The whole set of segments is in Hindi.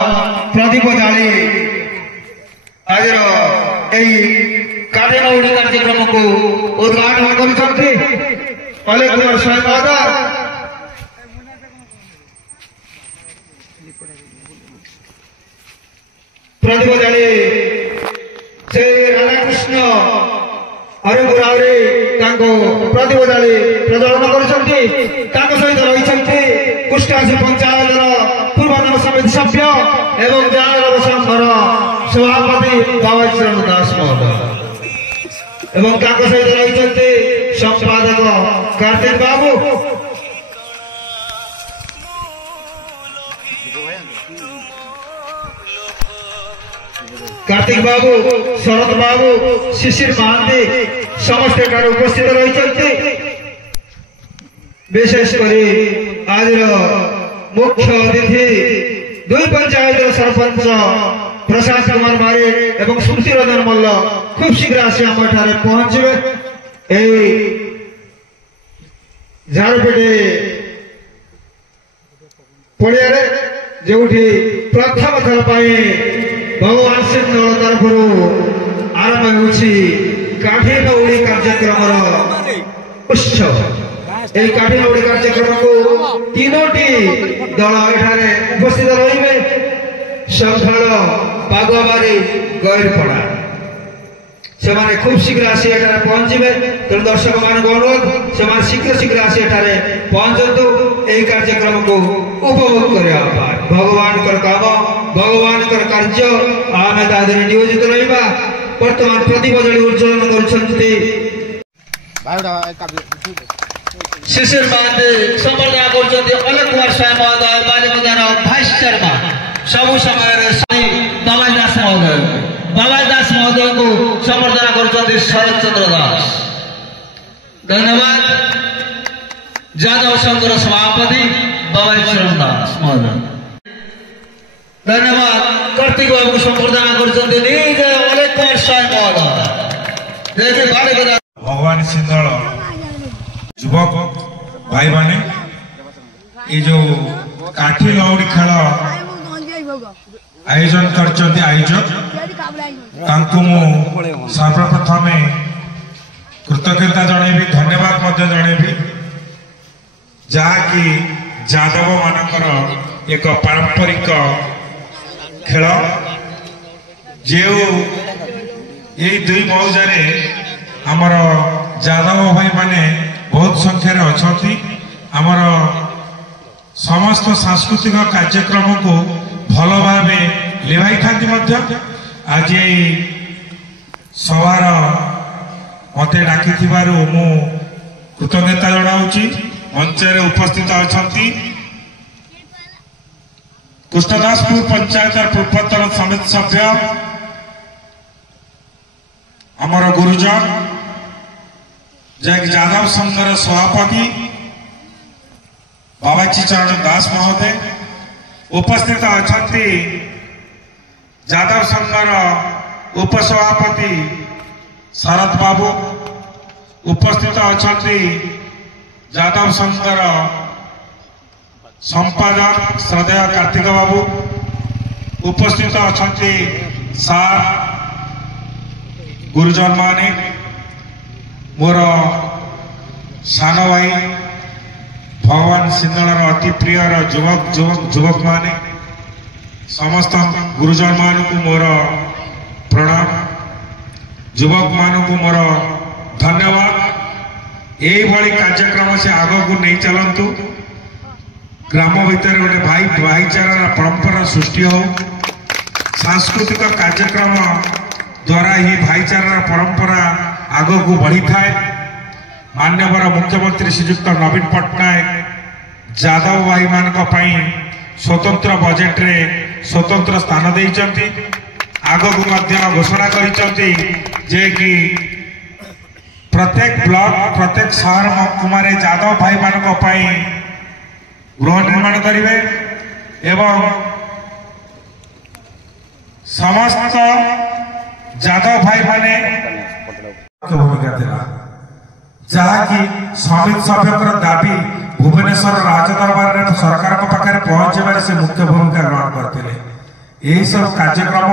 प्रदीप जाली आज काठिनौड़ी कार्यक्रम को उद्घाटन कर अलेख कुमार स्वयं प्रदीप जाली से राधाकृष्ण हरिपुरावरे प्रदीप जाली प्रज्वलन कर सहित रही कुष्टासी पंचायत पूर्वतन समिति सभ्य एवं जागर संघर सभापति बाबा चरण दास महोदय एवं सहित रही संपादक कार्तिक बाबू शरद बाबू शिशिर महांती समस्त उपस्थित रही विशेषकर आज मुख्य अतिथि दुई पंचायत सरपंच प्रसाद कुमार मारे एवं स्मृति रंजन मल्ल खूब शीघ्र आसी आम पहुंचे झारपेटे पड़िया जो प्रथम थर भगवान सिंह तरफ आरंभ होठी कार्यक्रम उत्सव यही काठिनौड़ी कार्यक्रम को तीनोटी दल एठारे उपस्थित रहिबे संखाल पागुआबारी गैरपड़ा से खूब शीघ्र आसी एठारे पहुंचे तेणु दर्शक मान अनुरोध से शीघ्र आसी एठारे पहुंचतु यही कार्यक्रम को उपभोग करने भगवान काम भगवान कार्य आम नियोजित रहा बर्तमान प्रदीप जली उज्ज्वलन शिशिर महांती संबर्धना कर अलेख कुमार स्वयं महोदय बालिका भाइस चेयरमैन सबु समय बाबा दास महोदय को संबर्धना कर शरद चंद्र दास धन्यवाद जादव संघर सभापति बाबा चरण दास महोदय धन्यवाद कार्तिक बाबू को संबर्धना कर अलेख कुमार स्वयं महोदय भगवान सिंह युवक भाई माने ये जो काठिनौड़ी खेल आयोजन कर आयोजक सर्वप्रथम कृतज्ञता जनइबी धन्यवाद जनइबी जहाँकि यादव मानकर एक पारंपरिक खेल जो यही दुई मौजारे आमर यादव भाई माने बहुत संख्यार अच्छा आमर समस्त सांस्कृतिक कार्यक्रम को भल भाव लिभाई था आज सभार मत डाकी मु कृतज्ञता जनाऊँगी मंचर उपस्थित अच्छा कृष्णदासपुर पंचायत पूर्वतन समिति सभ्य आमर गुरुजन जादव संघर सभापति बाबाजी चरण दास महोदय उपस्थित अच्छा जादव संघर उपसभापति शरद बाबू उपस्थित अच्छा जादव संघर संपादक श्रद्धेय कार्तिक बाबू उपस्थित अच्छा सार गुरुजन माने मोर सान भाई भगवान सिंहर अति प्रिय युवक माने समस्त गुरुजन मान को मोर प्रणाम युवक मान को मोर धन्यवाद यही कार्यक्रम से आग को नहीं चलतु ग्राम भीतर गोटे भाईचारा परंपरा सृष्टि हो सांस्कृतिक कार्यक्रम द्वारा ही भाईचारा परंपरा आग को बढ़ी थाए माननीय मुख्यमंत्री श्रीजुक्त नवीन पट्टनायक यादव भाई मान स्वतंत्र बजेट रे स्वतंत्र स्थान देइचंती आग को घोषणा करिचंती जे कि प्रत्येक ब्लॉक प्रत्येक शहर महकुमार यादव भाई मान गृह निर्माण करेंगे एवं समस्त यादव भाई माने भूमिका थिला जहाँकि समिति सभ्य दाबी भुवनेश्वर राजदरबार सरकार पाखे पहुंचे से मुख्य भूमिका ग्रहण करते यही सब कार्यक्रम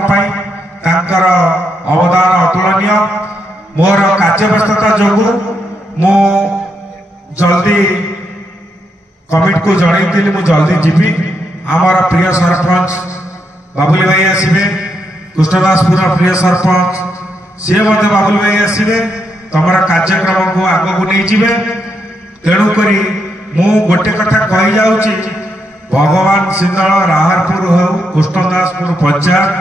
तांकर अवदान अतुलनीय। मोर कार्य व्यस्तता जोगु मु जल्दी कमिट को जनई मु जल्दी जीवी। आमर प्रिय सरपंच बाबुली भाई आसबे, कृष्णदासपुर प्रिय सरपंच सी बाबुली भाई आसबे, तुम कार्यक्रम को आग को नहीं जीवे। तेणुक मु गोटे कथा कही जाऊँगी, भगवान सिंदल राहरपुर हो कृष्णदासपुर पंचायत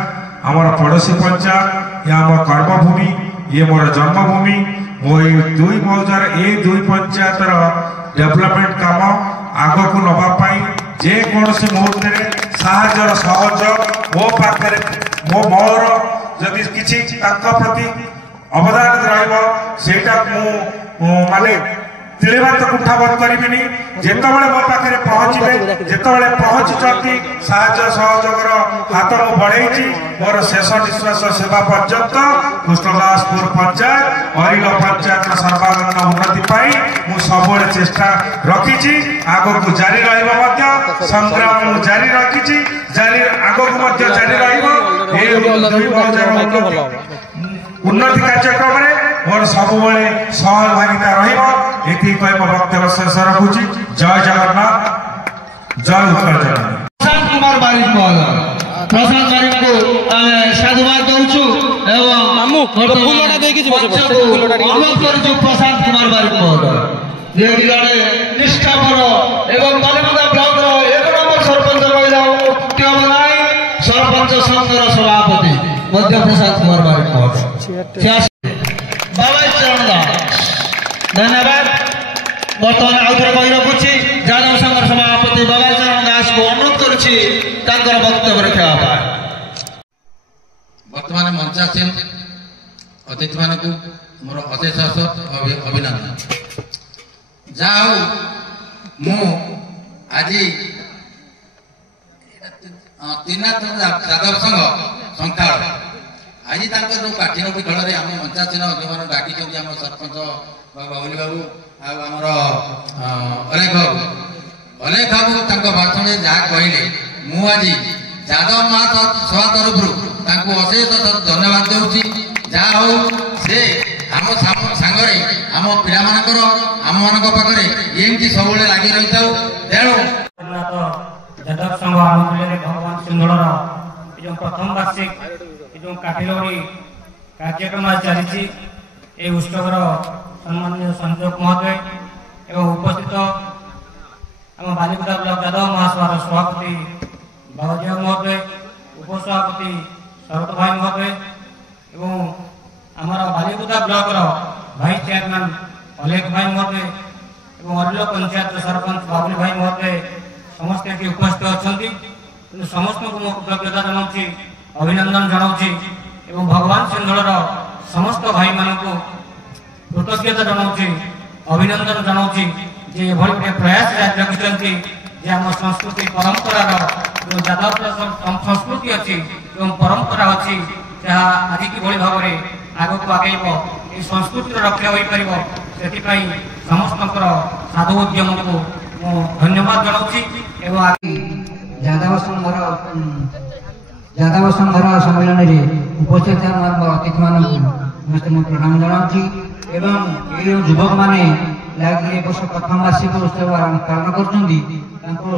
आमर पड़ोशी पंचायत, ये आम कर्मभूमि, ये मोर जन्मभूमि। मो दुई मौजार ए दुई पंचायतर डेवलपमेंट काम आग को नवापाई जेकोसी मुहूर्त साहर सहयोग मो पाखे मोर जदि किसी प्रति अवदान रहीटा माने तिलेबा तो कुंठाबोध करी जितेबाला मो पाखे पहुँचे जितेबाला पहुँचुंट साहय सहयोगर हाथ मु बढ़े मोर शेष निश्वास सेवा पर्यंत कृष्णदासपुर पंचायत अरिल पंचायत सर्वांगीन उन्नति मु सब चेष्टा रखी। आग को जारी रही संग्राम जारी रखी, जारी आग को जारी उन्नति कार्यक्रम मोर सब सहभागिता रही। मो वक्तव्य शेष रखुची। जय जगन्नाथ, जय उत्तर जगन्नाथ। प्रशांत कुमार बारिक महोदय, प्रशांत बारिक को साधुवाद दूचु एवं प्रशांत कुमार बारिक महोदय जे जड़े निष्ठापर एवं बालिमुदा ब्लॉक एक नंबर सरपंच रही सरपंच संघर सभापति मध्य प्रशांत कुमार बारिक महोदय। बाबा चरण दास धन्यवाद। बर्तमान आउ थे कही रखुच्छी जादव संघर सभापति बाबा चरण दास को अनुरोध करुच्छी वक्तव्य रखा। बर्तमान मंचासीन अतिथि मान मोर अशेष अभिनंदन। जाऊ मु आज त्रिनाथ जादव संघ संख्याल आज जो काठीनटी खेल में आम मंचासीन जो डाकी आम सरपंच बाबुली बाबू आमर अलेख बाबू भाषण जहाँ कहले मुझे जादव महासभा तरफ अशेष धन्यवाद दूसरी। जहाँ हो से आम सांगरे आम पिला आम मान पाखे एमती सब लगी रही था। तेणु जादव संघ आनुकूल्य भगवान सिंहलर जो प्रथम वार्षिक जो काठिलौड़ी कार्यक्रम चली उत्सवर सम्माननीय संयोजक महोदय एवं उपस्थित आम बालिकुदा ब्लॉक जादव महासभार सभापति बाबूजी महोदय, उपसभापति शरद भाई महोदय एवं आमर Balikuda block vice chairman Alekh भाई महोदय एवं अरिल पंचायत सरपंच बाबुली भाई महोदय समस्त ये उपस्थित अच्छा। समस्त को मो कृतज्ञता जनाऊँगी, अभिनंदन जनाऊँगी एवं भगवान सिंहलर समस्त भाई मान को कृतज्ञता जनाऊँगी, अभिनंदन जनाऊँगी जे एभली गोटे प्रयास जारी रखिछन्ति जे आम संस्कृति परंपरा जो जादव संस्कृति अच्छी जो परंपरा अच्छी जहाँ आज किभली भाव में आग को आगेब ये संस्कृति रक्षा हो पार समस्त साधु उद्यम को धन्यवाद जनाऊँगी। जादव संघर सम्मेलन में उपस्थित अतिथि मान प्रणाम जनाऊँगी एवं ये युवक मैंने लगे वर्ष प्रथम वार्षिक उत्सव पालन कर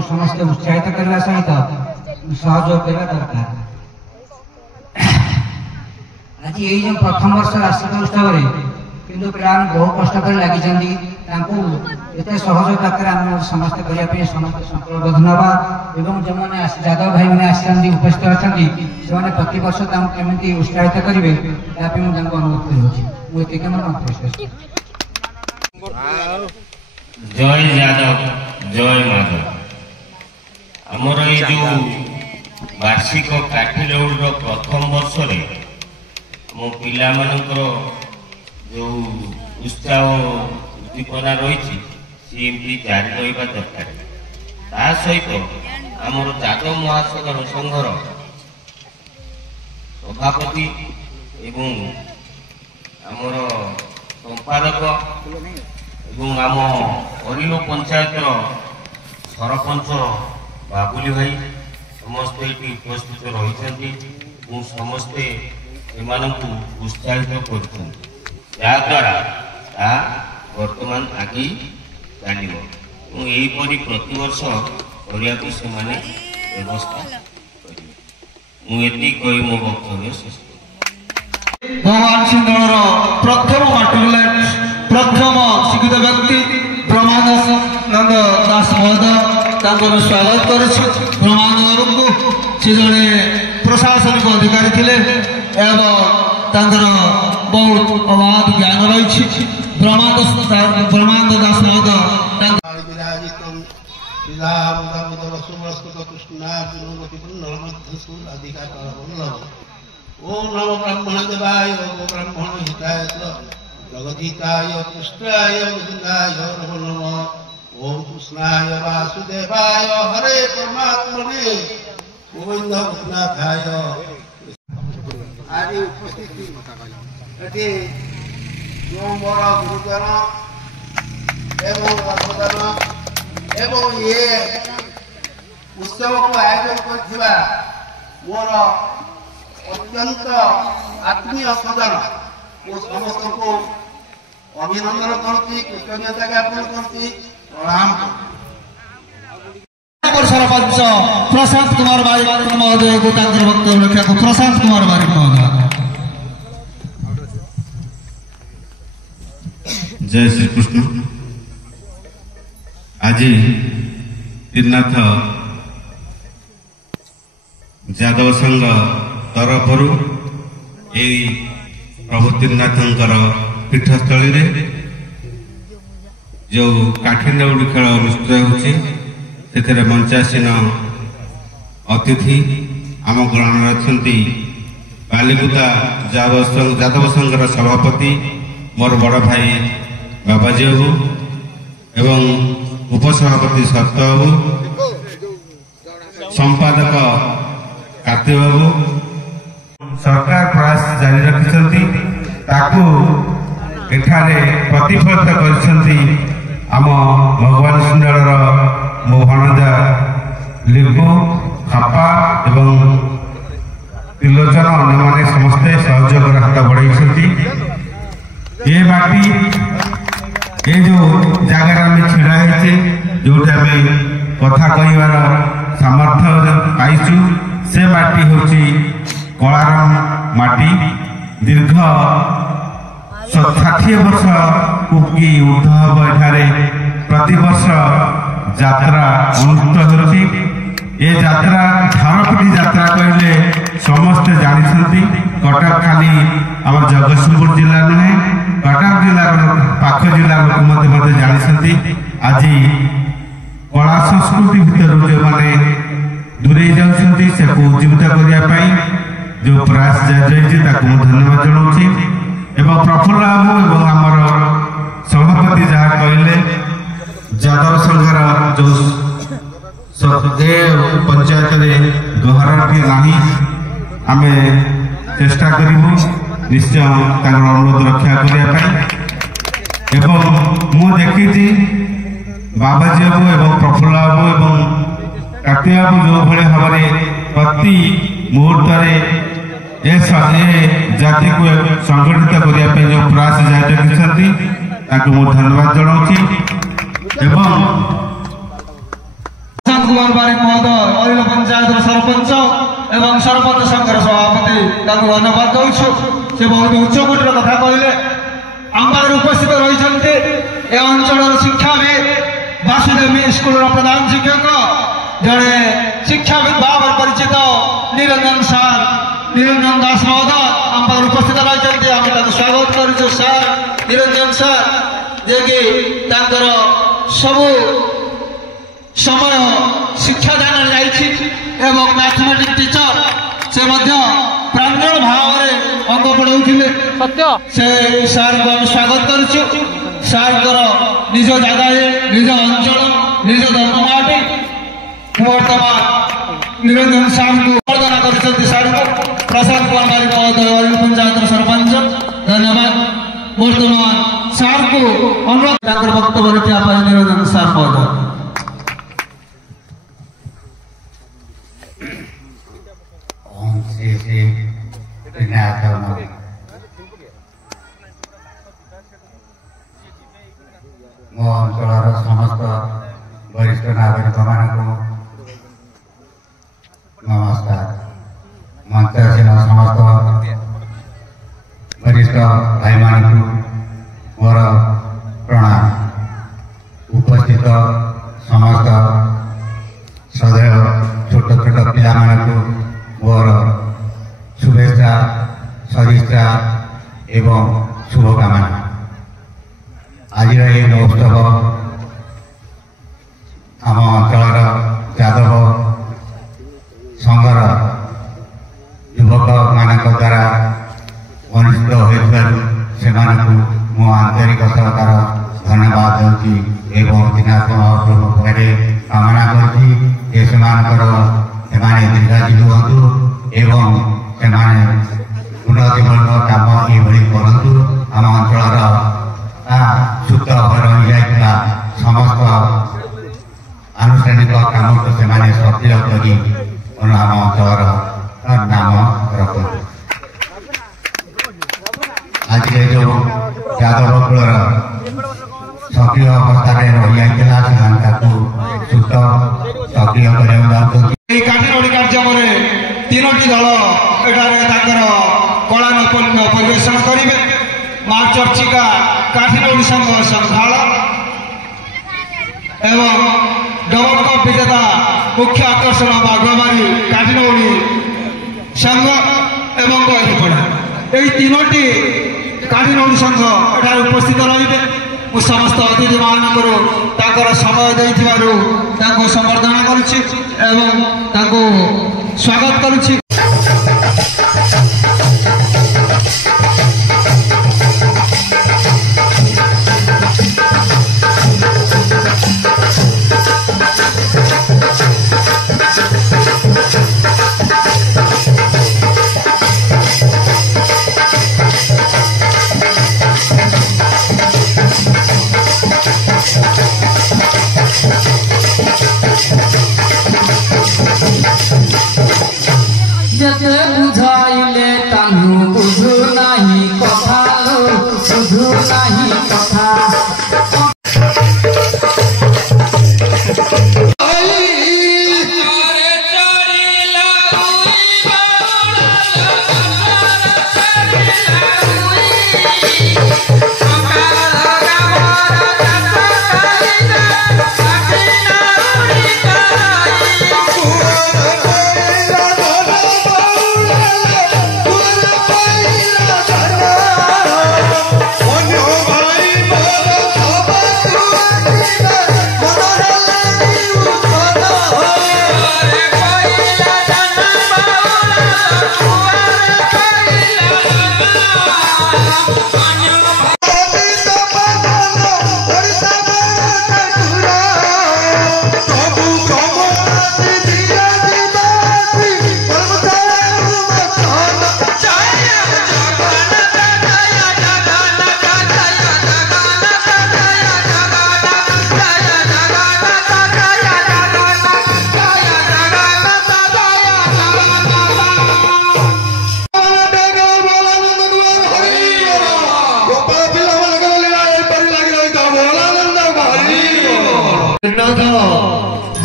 समस्त उत्साहित करने सहित सहयोग करने दरकार। आज ये जो प्रथम वर्ष वार्षिक उत्सव किंतु पिला बहु कष्ट कर लगी एते सहयोग पाखे आम समस्त करने समस्त संकल्पबद्ध नवा एवं जो मैंने जादव भाई मैंने उपस्थित अच्छा से प्रति वर्ष केमी उत्साहित करेंगे अनुरोध कर जय जादव जय माधव आमर ये जो वार्षिक काठिलौड़ प्रथम वर्ष मो पिला जो उत्साह उद्दीपना रही सी जारी रहा दरकार। ता सहित आमर जादव महासगर संघर सभापति एवं आमर संपादक एवं आम अरिल पंचायत सरपंच बाबुली भाई ସମସ୍ତେ ଏଠି ଉପସ୍ଥିତ ରହିଛନ୍ତି ଏବଂ ସମସ୍ତେ ଏମାନଙ୍କୁ ଉତ୍ସାହିତ କରୁଛନ୍ତି, ଯାହାଦ୍ୱାରା ତାହା ବର୍ତ୍ତମାନ ଆଗେଇ ଚାଲିବ ଏବଂ ଏହିପରି ପ୍ରତିବର୍ଷ କରିବାକୁ ସେମାନେ ବ୍ୟବସ୍ଥା କରିବେ। ମୁଁ ଏତିକି କହି ମୋ ବକ୍ତବ୍ୟ ଶେଷ କଲି। भगवान सिंहर प्रथम माट्रिकुलेट प्रथम शिक्षित व्यक्ति ब्रह्मानंद दास महोदय स्वागत कर ब्रह्मानंद को से जड़े प्रशासनिक अधिकारी थे बहुत अबाध ज्ञान रही ब्रह्मानंद दास महोदय ओम नमो ब्रह्मण देवाय ओम ब्रह्मण हिताय जगदीताय कृष्णाय गोविंदाय नमो नमः। ओम कृष्णाय वासुदेवाय हरे परमात्मने गोविंद गोपीनाथाय। आज उपस्थित एटी जो मोर गुरुजन एवं भक्तजन एवं ये उत्सव को आयोजन कर मोर अत्यंत आत्मीय सदन वो समस्त को अभिनंदन करती कृतज्ञता ज्ञापन करती प्रणाम सरपंच प्रशांत कुमार बारिक महोदय को वक्तव्य रखा प्रशांत कुमार बारिक महोदय। जय श्री कृष्ण। आज तीर्थनाथ यादव संघ तरफर प्रभु तीर्थनाथंकर पीठस्थली जो काठी दौड़ी खेल अनुष्ठित होते मंचासीन अतिथि आम ग्रहण अच्छा बालीकुदा यादव संघर सभापति मोर बड़ भाई बाबाजी बाबू एवं उपसभापति सत्य बाबू संपादक कार्तिक बाबू सरकार प्रयास जारी रखिछंती ताकू एठारे प्रतिफलित करिछंती आम भगवान सिंहर मो भणजा लिपु खापा एवं त्रिलोचन अन्य माने समस्ते सहयोग हाथ बढ़ाई। ये माटी ये जो जगार आम छिड़ा होते जो कथा कहबार सामर्थ्य पाइचु से माटी हूँ कलाराम माटी दीर्घ 60 वर्ष की ऊर्ध हम एठारे प्रतिवर्ष यात्रा अनुष्ठित होती। ये यात्रा धारपीठी यात्रा कहले समस्ते जानते कटक खाली आम जगतसिंहपुर जिला नुहे कटक जिला पाख जिला लोक जानते आज कला संस्कृति भितर जो मैंने दूरे जाती से उज्जीवित करने जो प्रयास जारी धन्यवाद जनाऊँ एवं प्रफुल्ल बाबू एवं आमर सभापति जहाँ कहले यादव संघर जो पंचायत दोहराटी नहीं आम चेष्टा करूँ निश्चय अनुरोध रक्षा करने मु देखी बाबाजी बाबू एवं प्रफुल्ल बाबू एवं कार्तिक बाबू जो भाई भाव में प्रति मुहूर्त जाति को संगठित करने जो प्रयास जारी रखिंट धन्यवाद जनाऊँ प्रशांत कुमार बारिक महोदय अरिल पंचायत सरपंच एवं सरपंच संघर सभापति धन्यवाद दूँ से बहुत उच्चकोटर कथा कहले आम उपस्थित रही अंचल शिक्षाविद वासुदेव स्कूल प्रधान शिक्षक जड़े शिक्षाविद भाव परिचित निरंजन दास महोदय आम उपस्थित रही स्वागत करूँ सार निरंजन सार जे कि सबू समय शिक्षादान एवं मैथमेटिक्स टीचर से प्रांजल भाव में अंक पढ़ाऊे से सार को स्वागत करुचु सार निज जगह निज अंचल निज धर्ममाटी बर्तमान निरंजन सार को वर्धना कर सार को प्रशांत कुमार बारिक महोदय पंचायत सरपंच धन्यवाद बर्तमान सार को अनुरोध वक्तव्य रखा निरंजन सार महोदय। ओम श्री श्री विनायक नमः। मो अंचल समस्त वरिष्ठ नागरिक मानक नमस्कार। मंचासीन समस्त वरिष्ठ भाई मानक मोर प्रणाम। उपस्थित समस्त श्रद्धेय छोट छोट पिला मोर शुभेच्छा सदिच्छा एवं शुभकामना। आज ये महोत्सव आम अंचल यादव संघर युवक मान द्वारा अनुष्ठित होता मु आंतरिक सरकार धन्यवाद दूसरी एवं दिनाथ महाप्रभु पाखे कामना करती दीर्घाजीवी हूँ एवं उन्नतिमूलक काम ये करूँ। आम अंचल सुप्त रही जाता समस्त आनुष्ठानिक काम को सक्रिय कर आम अंचल नाम रखु। आज जो यादव कुलर सक्रिय अवस्था रही जाता सुप्त सक्रिय काठिनोड़ी कार्यक्रम तीनोटी दल एठार कला परिवेशन करेंगे। माँ चर्चिका काठिनोड़ी संघ संघाल एवं डबल कप विजेता मुख्य आकर्षण बाघमारी काठिनोड़ी संघ एवं गहरीपड़ा यही तीनोटी काठिनोड़ी संघ एठार उपस्थित रही। समस्त अतिथि मानक समय देथिबारु ताको संवर्धना करुछि एवं ताको स्वागत करुछि। जते बुझाइले तानु बुझु नाही कथा लो बुझु नाही कथा।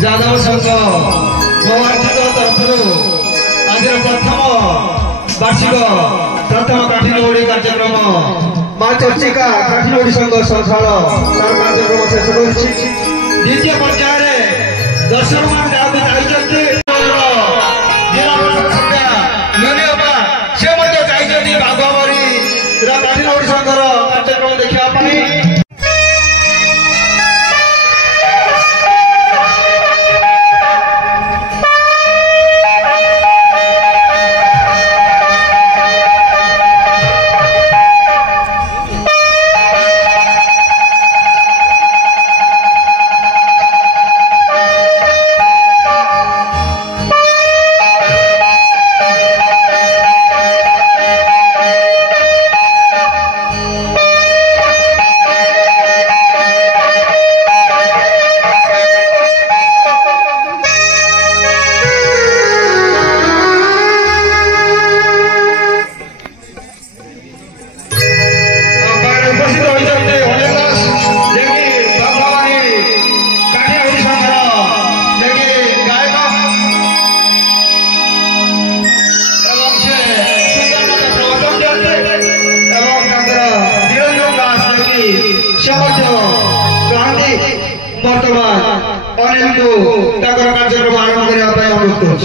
यादव संघ गौरक्षक तरफ आज प्रथम वार्षिक प्रथम काठिनोड़ी कार्यक्रम माँ चर्चिका काठिनोड़ी संघ संस्थान तार कार्यक्रम शेष कर द्वितीय पर्याय दर्शक मान बाघमारी काठिनोड़ी संघर कार्यक्रम देखा। अनिल को कार्यक्रम आरंभ करने अनुरोध करुँ।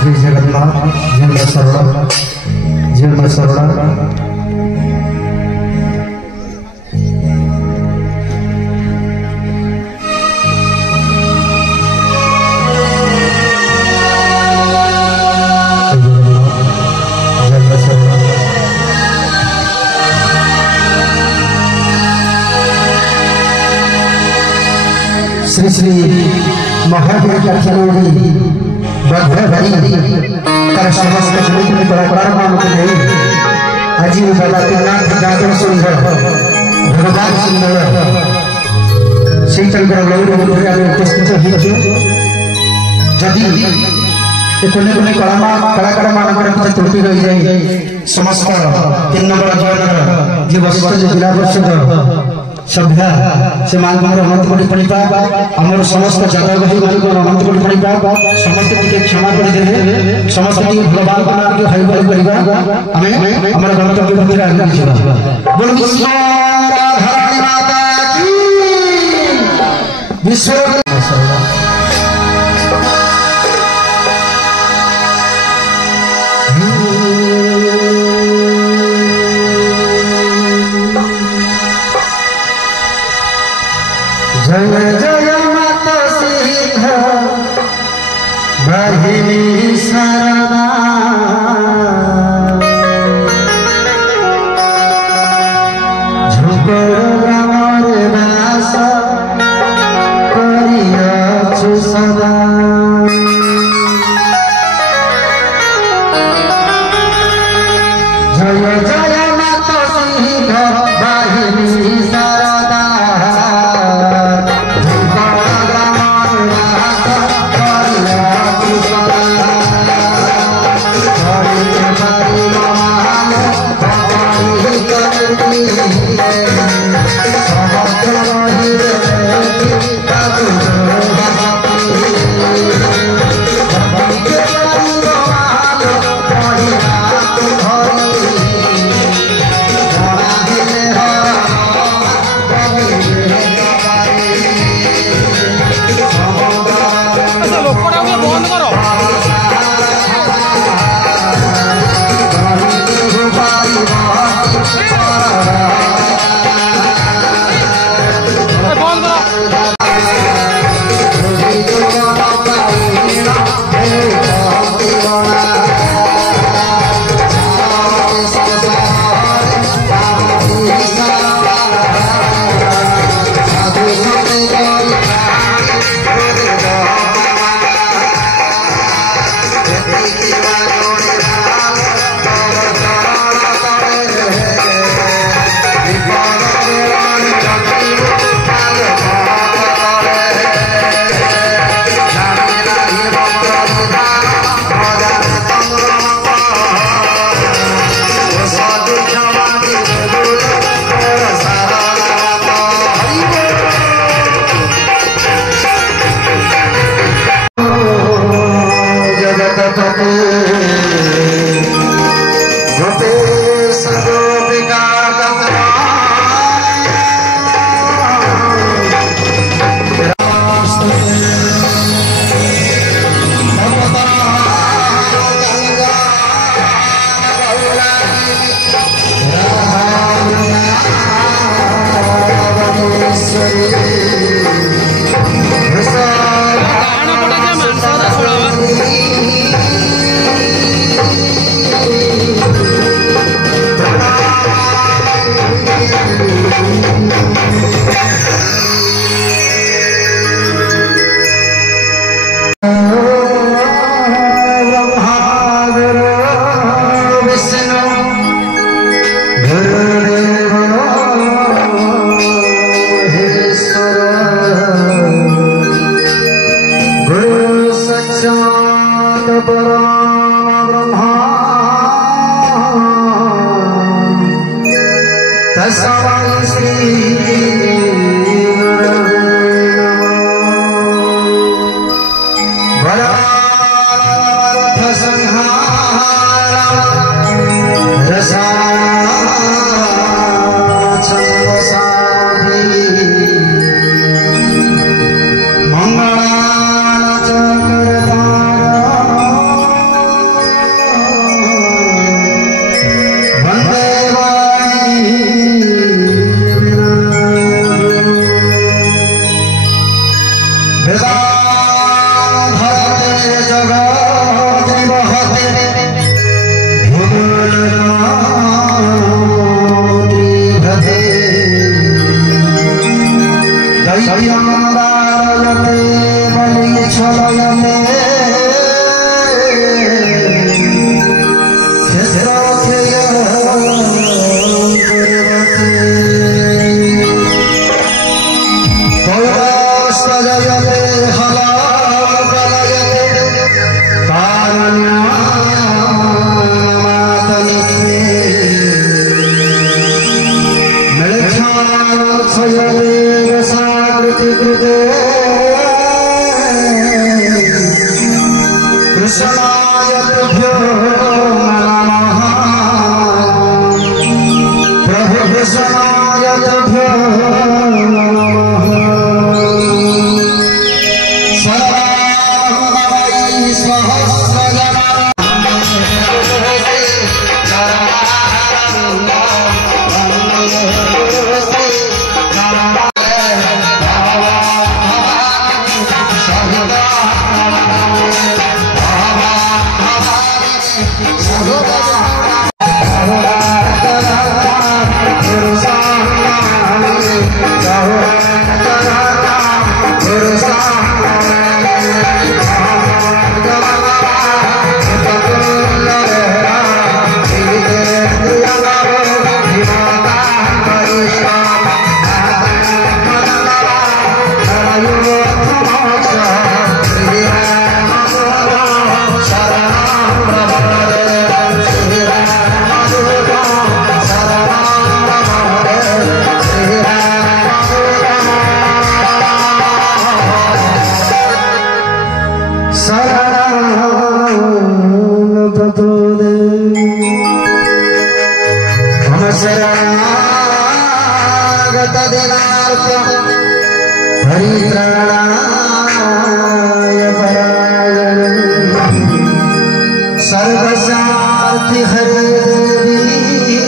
जय जगन्नाथ जय मां सरला श्री श्री महावीर कथनोड़ी बद्धभरी कर समस्त गुरु कलाकार मानक नहीं आज बाबा नाथ जागर सुंदर भगवान सुंदर श्रीचंद्र गौर आम उपस्थित हो जदि कोने कोने कलाकार मानकर किसी त्रुटि रही जाए समस्त 3 नंबर जीवन जी वरिष्ठ जिला परिषद सभ्या से अनंत कोटि पड़िपा आमर समस्त जातक भाई मान अनंत कोटि पड़िपा समस्त टिके क्षमा कर दे समस्त टिके भगवान का नाम के हाई बाई करबा हमें हमर गणतंत्र मंदिर आगे चला बोल विश्व धरणी माता की विश्व जय जय माता सिंह बहिनी शारदा झुकर ग्रामरे बास करियाछु सदा जय जय माता सिंह बहिनी शारदा मन्दारयते बलिच्छलयते कृष्णाय तुभ्यो नमः प्रभु कृष्णाय तुभ्यो नमः सर्वांगमयी सहस्रजना शरणागत दिनार्थ परित्राणाय परायण सर्वसार्थि हरे देवी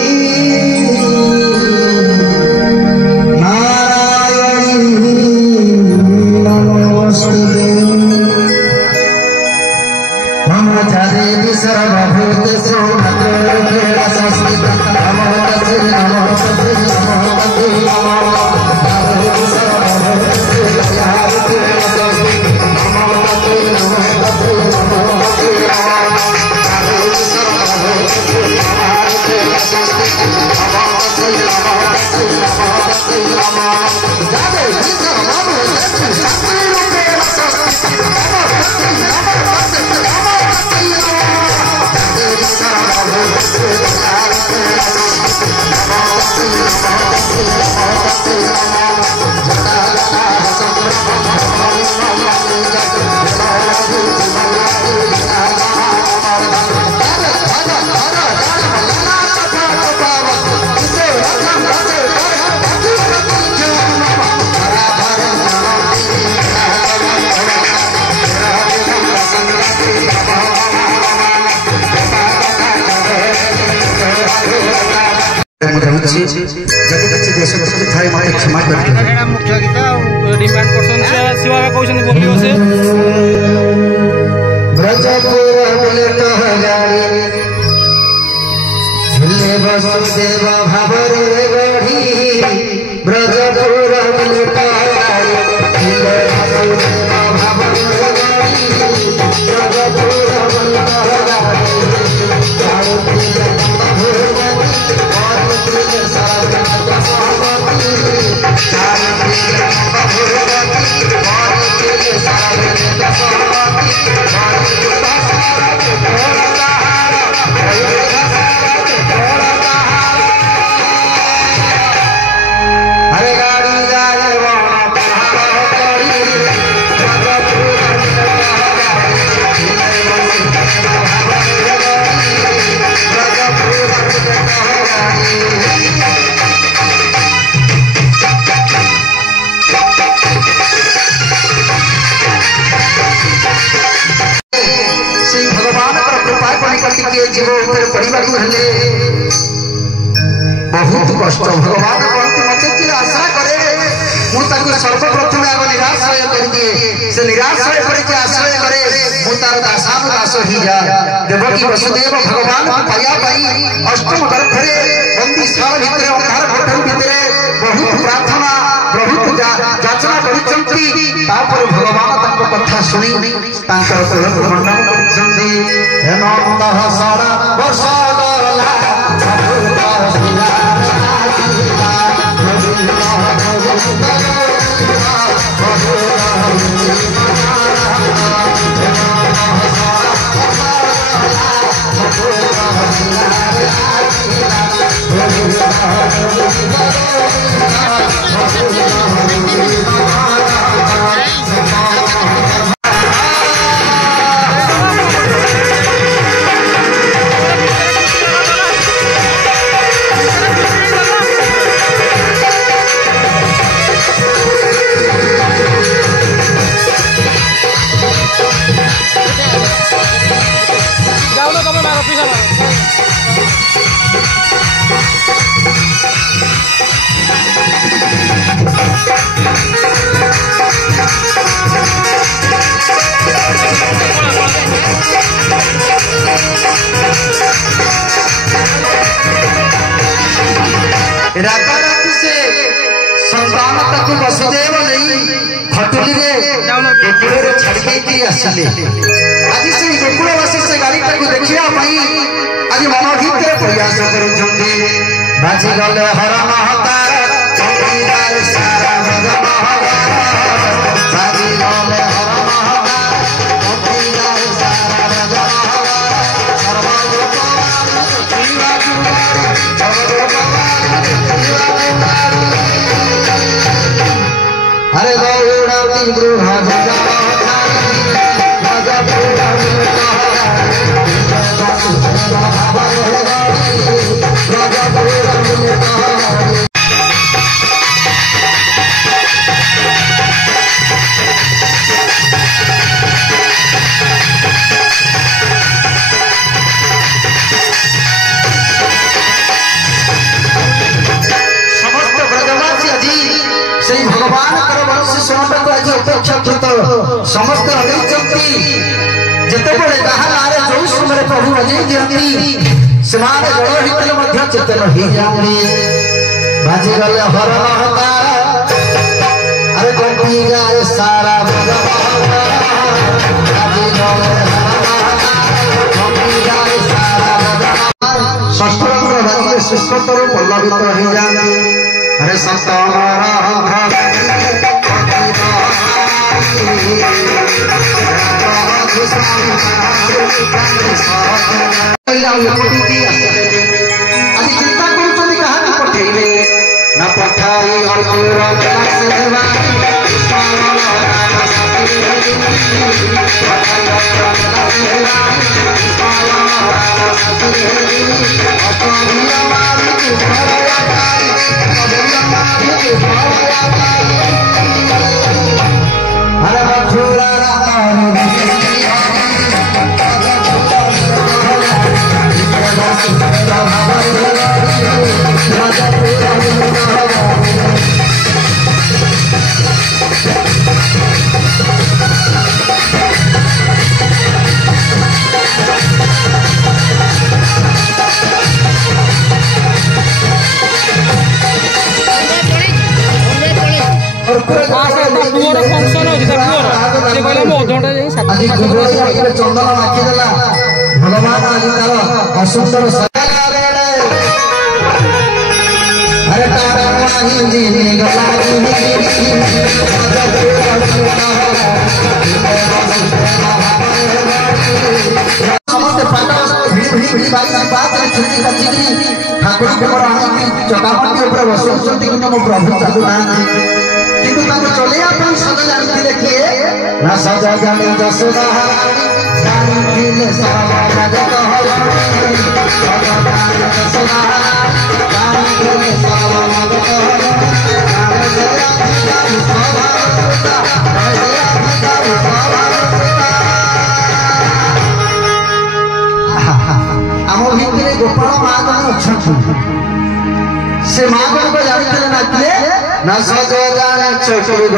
नारायणी नमोस्तुते मम देवी सर्वभूतेषु भद्ररूपेण संस्थिता नमो तस्यै नमो तस्यै नमो तस्यै नमो देवी सर्वभूतेषु भद्ररूपेण संस्थिता नमो तस्यै नमो तस्यै नमो तस्यै नमो देवी सर्वभूतेषु भद्ररूपेण संस्थिता नमो तस्यै नमो तस्यै नमो तस्यै नमो देवी सर्वभूतेषु भद्ररूपेण संस्थिता नमो तस्यै नमो तस्यै नमो क्षमा कर मुख्य गीता डिमांड पर्सन से शिवा कहउछन बोलियो से ब्रजपुर बुलेट हजारी झुले वसुदेव भावरे गढ़ी ब्रजपुर बुलेट हजारी झुले वसुदेव भावरे गढ़ी ब्रजपुर बुलेट हजारी अरे गाड़ी जाए जीव पढ़ा बहुत कष्ट भगवान मत जी आशा करे सर्वप्रथम आग निराश्रय कर दिए से निराश्रय करके आश्रय करे तार दासानुदास ही जा देवकी वसुदेव भगवान पाया पाई अष्टम गर्भरे बंदी साल भितर अंधार घोटर भितर बहुत प्रार्थना बहुत याचना करिसंती तापर भगवान ताको कथा सुनी तांकर कोल खंडन करछन्ती हेमंत हसरा वर्षा गला राताराती से संतान तक वसुदेव नहीं खटुली गोकुल छाड़ी आसिले आज से गोकुलवासी से गाड़ी देखा आज मन भीतर प्रयास करुँच बाजी गले हर महतार सारा बाजी गले हर हरे गौरवती गृह भगवान आज अपेक्षाकृत समस्त जिते बड़े जहाँ नारे जो समय प्रभु बजे दिखती से जल भीतर चेतन हो जाती बाजी गले हर अरे कंपी गाए सारा षष्ठ शिष्टर पल्लवित हो जाती अरे आज चिंता कर पठेबे न पठाई अरे मथुरा चंदन माखीदेला भगवान आज तार असुंदर अरे समस्त ठाकुर चकामटी बसुंट मो प्रभु चलुना किंतु चलैया सज जानी किए ना सज जानी जसोदा आम भितर गोपाल माँ जन अच्छा से माँ जन को जानी ना किए ना सज जाने चोर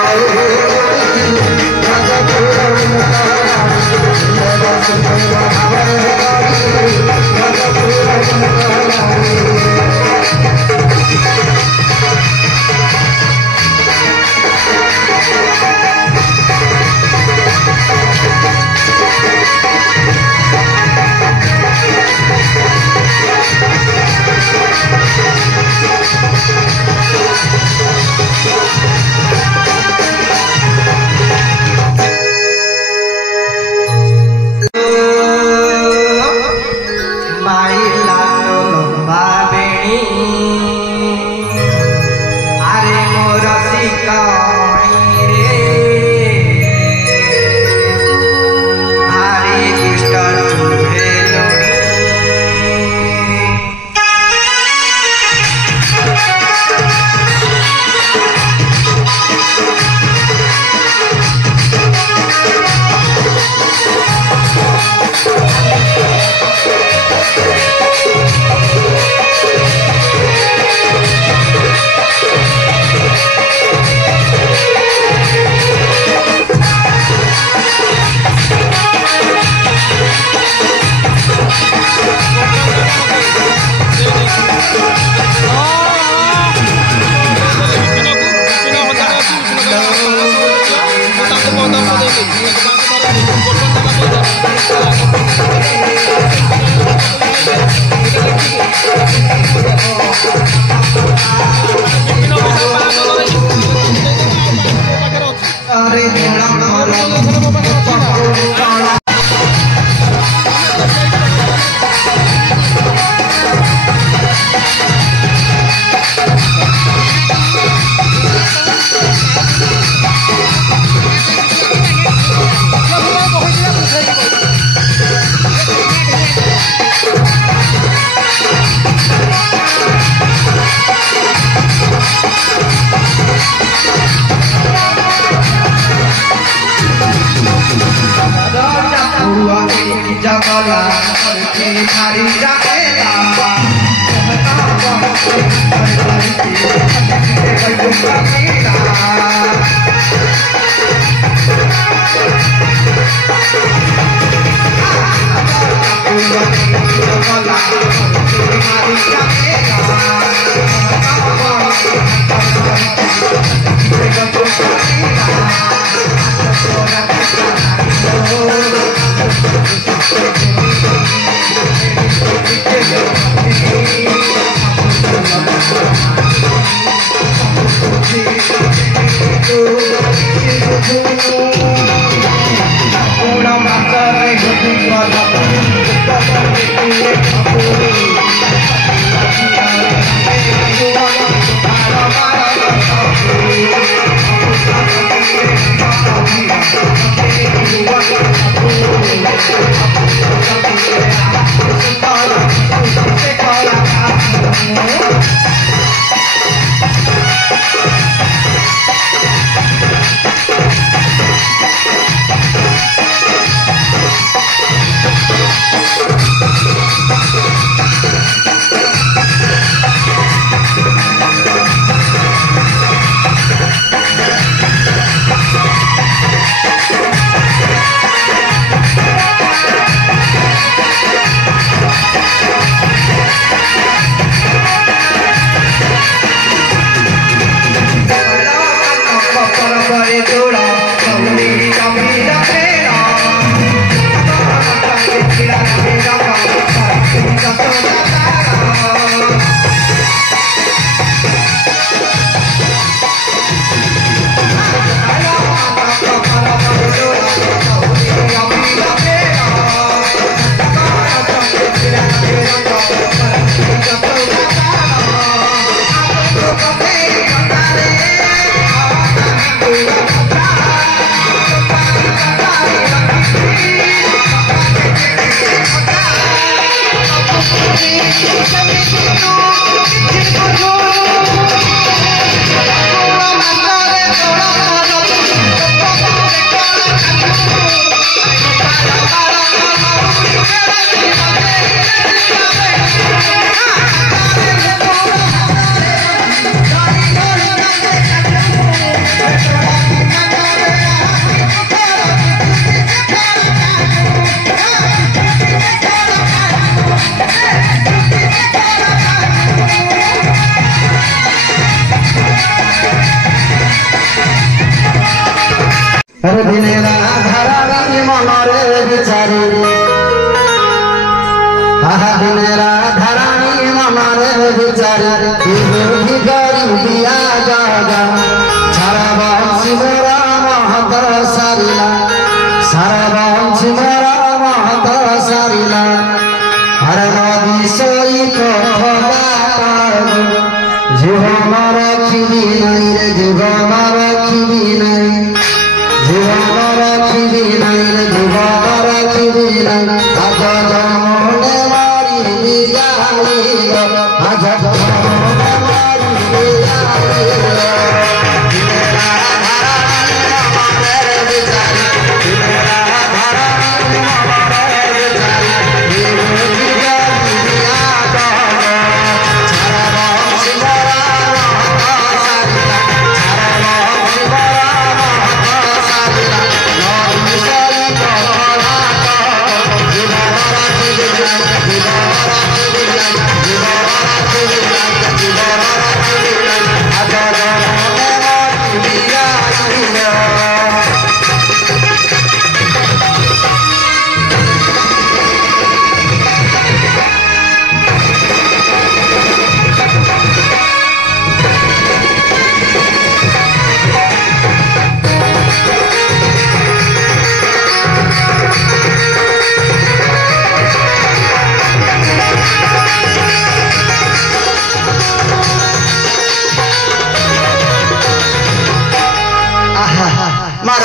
Hare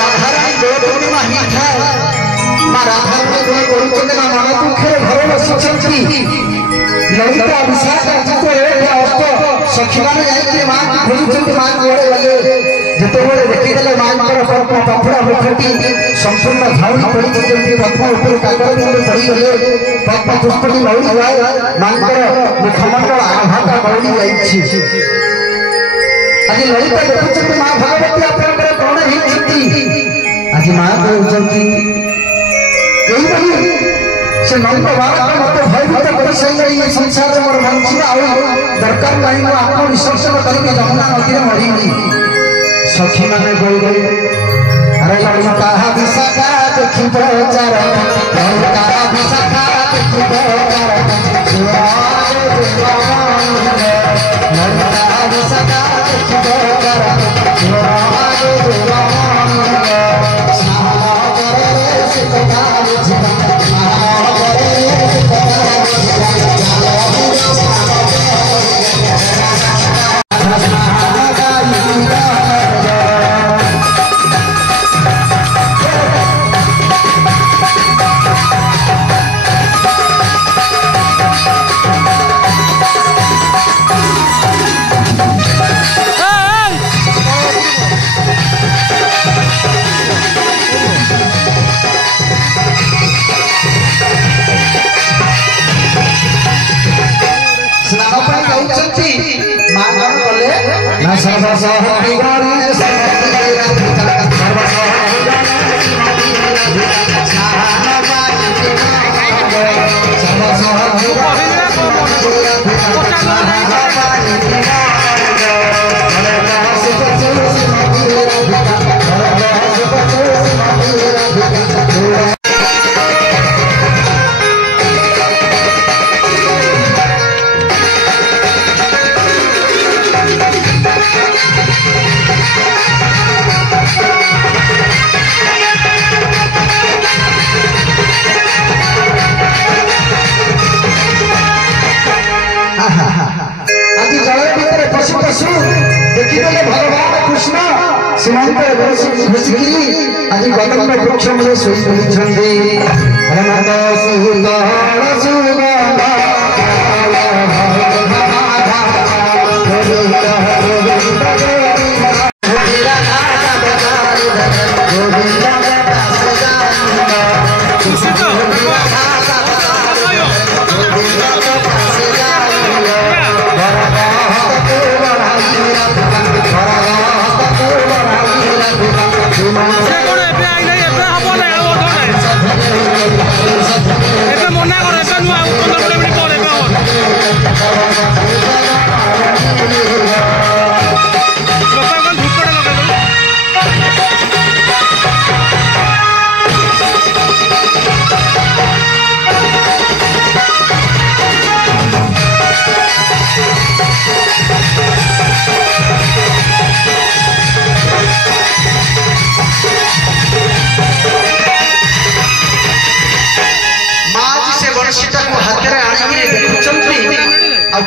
राधारानी दो पूर्णिमा ही था माँ राधारानी दो बोलते ना मन दुखे घर बसुचंती ललिता विशाख जितो ए अस्त सखी माने जाई माँ की खोजुचंती माँ कोड़े गले जेतेबेले देखिदेले माँकर पफड़ा मुखटी संपूर्ण झाउड़ी पड़ी जेते पद्म ऊपर कागज दिले पड़ी गले पद्म पुष्पटी लौड़ी जाए माँकर मुखमंडल आभाटा बौड़ी जाइछि आज ललिता देखुचंती माँ भगवती आपनकर कौन ही आज माँ कहउचंती एई बनी से नंद बालक मत भयभीत कर सही संसार में मोर वंचित आउ दरकार नहीं मो आत्मविसर्जन करके जमुना नदी में मरिनी सखी माने गई अरे ललिता विशाखा देखिबो चार ललिता विशाखा देखिबो चार ललिता विशाखा देखिबो चार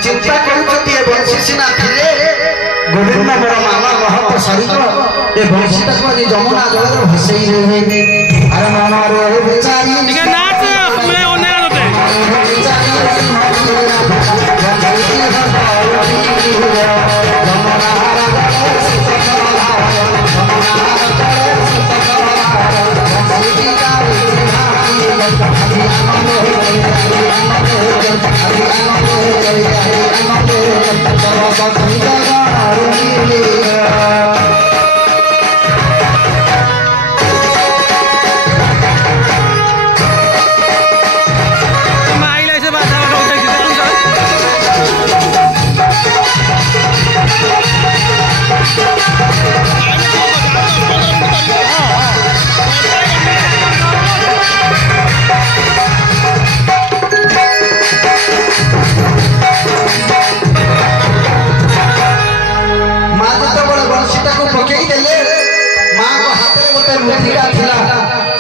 चिंता करुचंती ए बंशी सिना थिले गोविंद मोर मामा महत शरीर ए बंशी तक आज जमुना जल रे भसई रे अरे मामा रे बेचारी ठीक नाच मैं ओने आते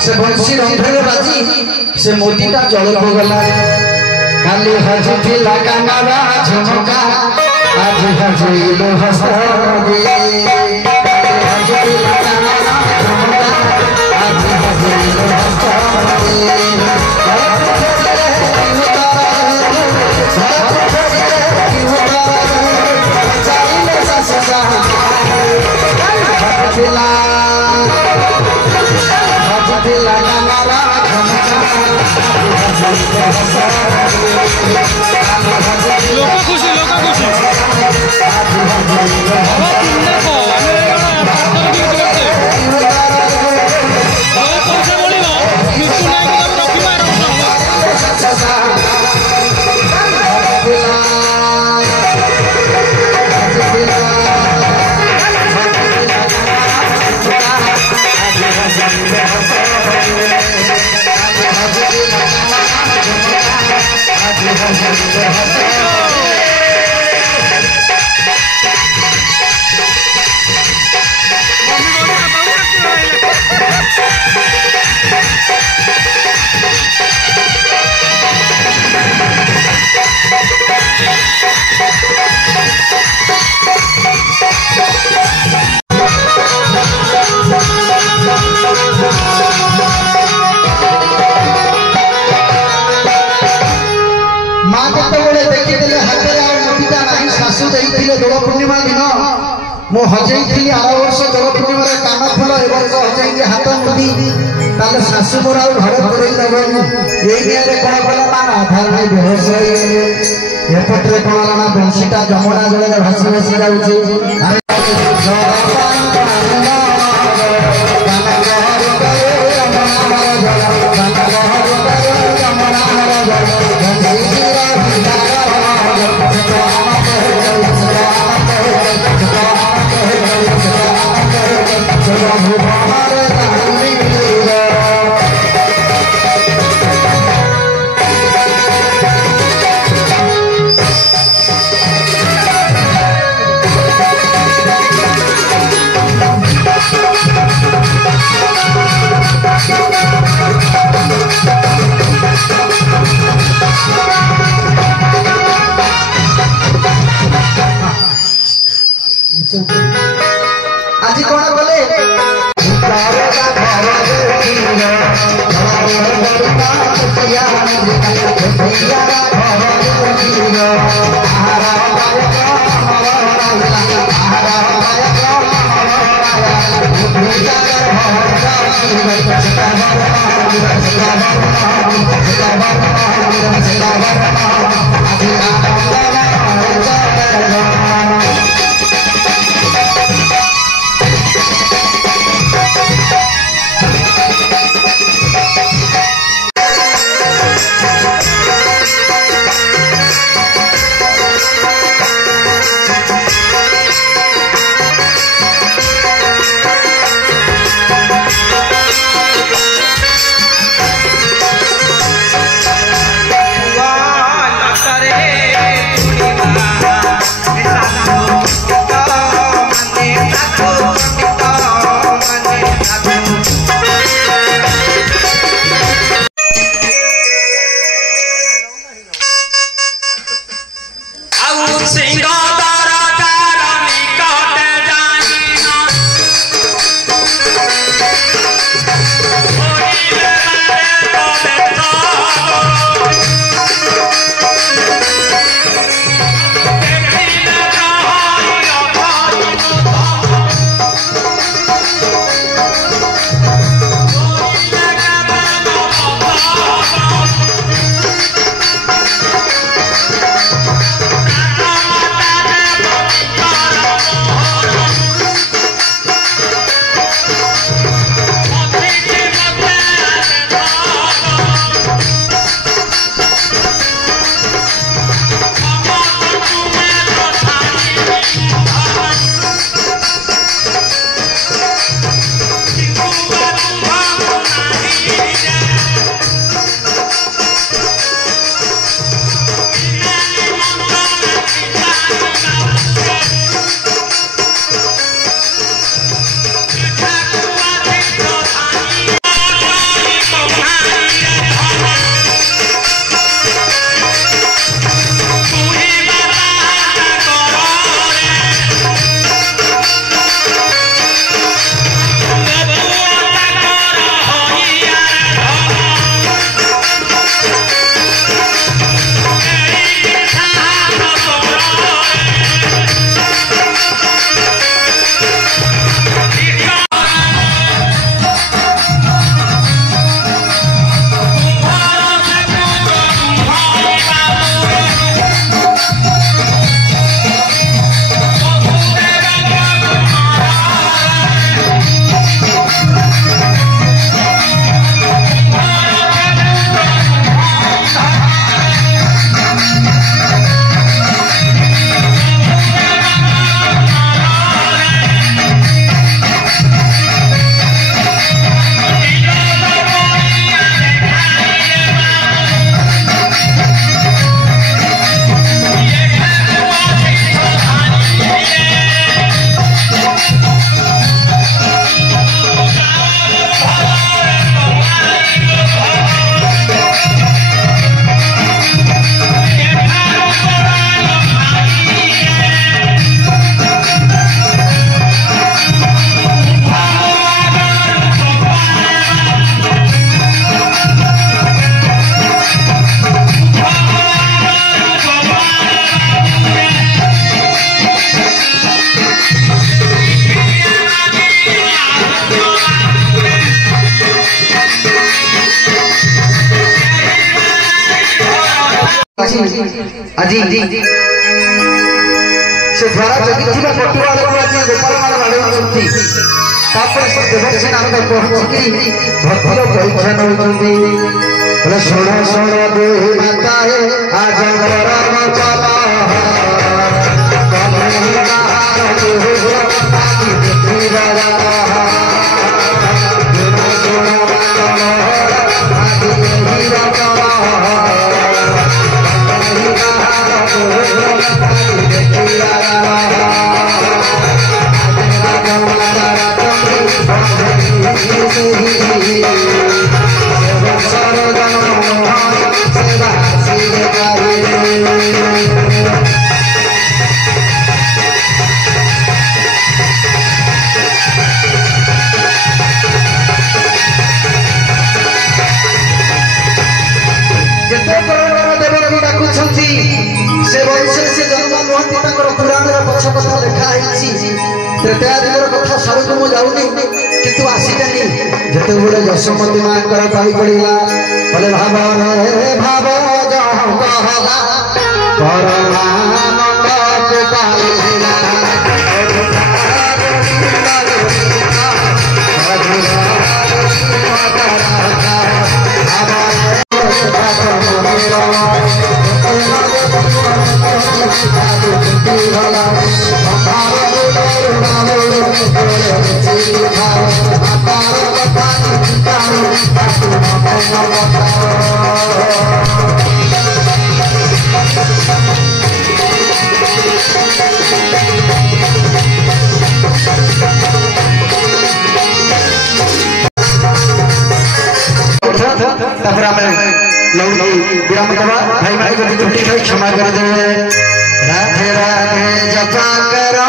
से बंशी रंधरे बाजी से मोतीटा जल हो गला काली हजती लगा मारा झमका आज हजई लो हसदी हजती लगा मारा झमका दोल पूर्णिमा दिन मु हजई आर वर्ष दोल पूर्णिमा कान फुल ए वर्ष हजई हाथ मुदी ताले शाशु मोर आ घरे पड़े दबनी एई कौन कला ना आधार नहीं बेहोश एपटे कौन ना बंशीटा जमुना जल भासी भासी जाऊँगी आज कौन बोले रे আজি से द्वारा जगिथिबा कटुआ को आज गोपाल मान बाड़ौछंती तापर से देवसी नाम पहुंची भक्तिर परीक्षा नउछंती बोले सोना सोना दे माता है आज राम चला कमला हो आदि देखिबा सोना सोना आदि देखिबा कथा सारू को जाऊनी किंतु आसिकानी जते बड़े यशोमती मां कर पाई पड़िला बोले भाव रे भाव जहाँ कहला परमानंद को पाइला भाई भाई को त्रुटि भाई क्षमा कर दे राधे राधे जपा करो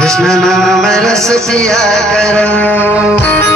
कृष्ण नाम रस पिया करो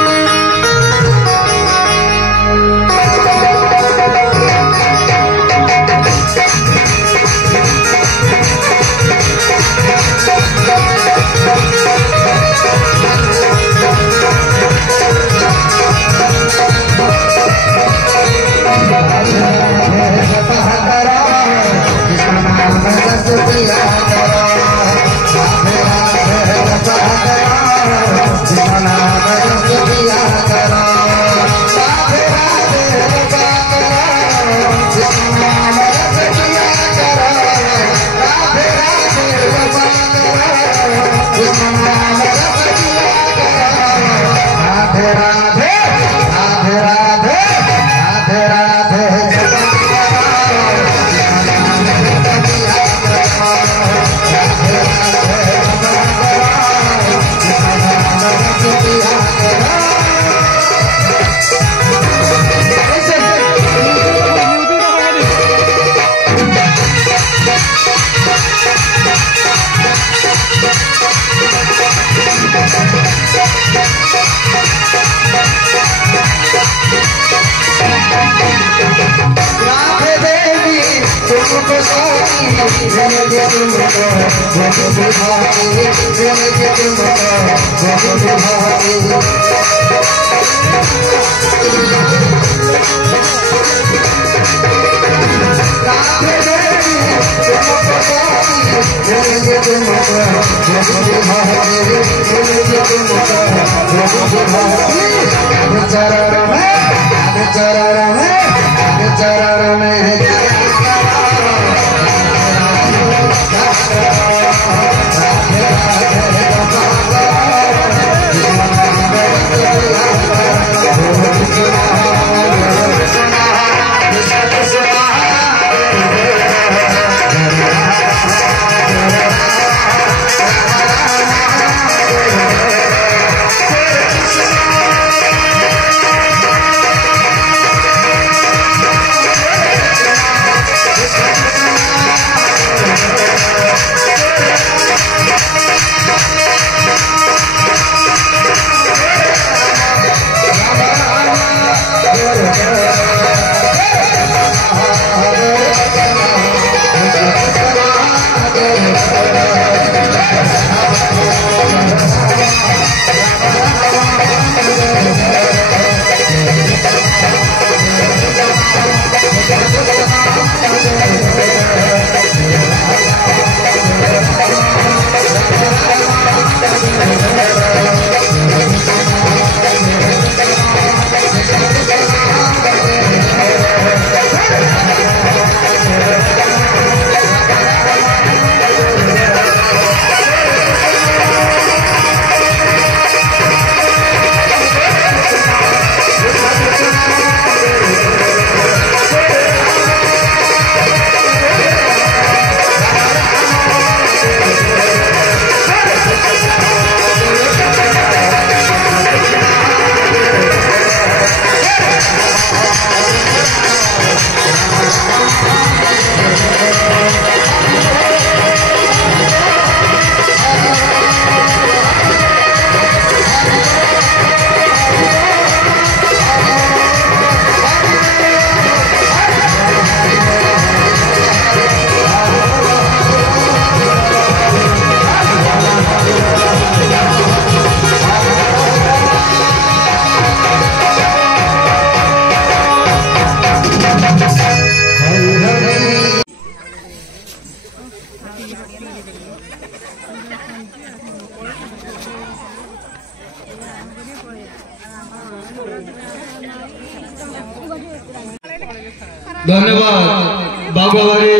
धन्यवाद बाबुआरी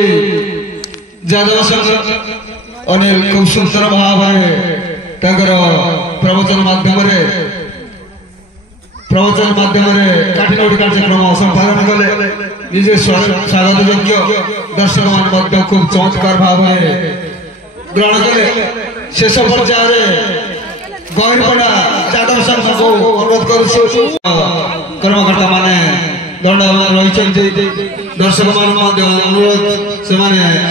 जादव संघ अनिल खूब सुंदर भाव प्रवचन माध्यम काठिनोटी कार्यक्रम संपादन कले निजे स्वागत योग्य दर्शक मान खूब चमत्कार भाव ग्रहण कले शेष पर्यायर गहिरपड़ा जादव संघ को अनुरोध करुछु कर्मकर्ता माने दंडमान रही दर्शक मान अनुरोध से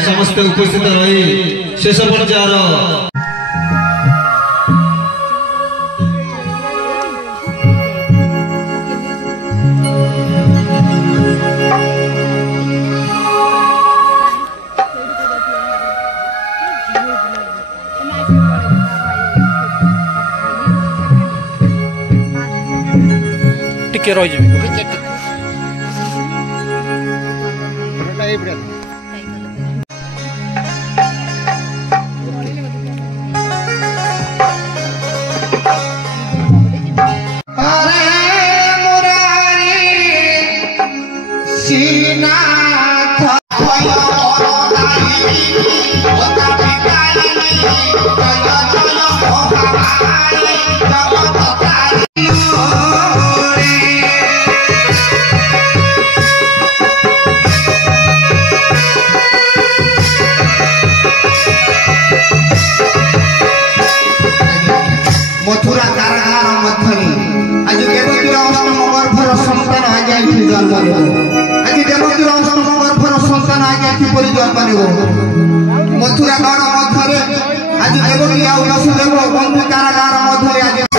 समस्ते उपस्थित रही शेष पर्यायर टिके रही मथुरा कारागार मध्य आज देवतीर अष्टम गर्भर संतान आज जन्म आज देवतीर अष्टम गर्भर संतान आज किपरि जन्म नेब मथुरा गण मध्य आज देवकी आ वसुदेव बंधु कारागार मध्य आज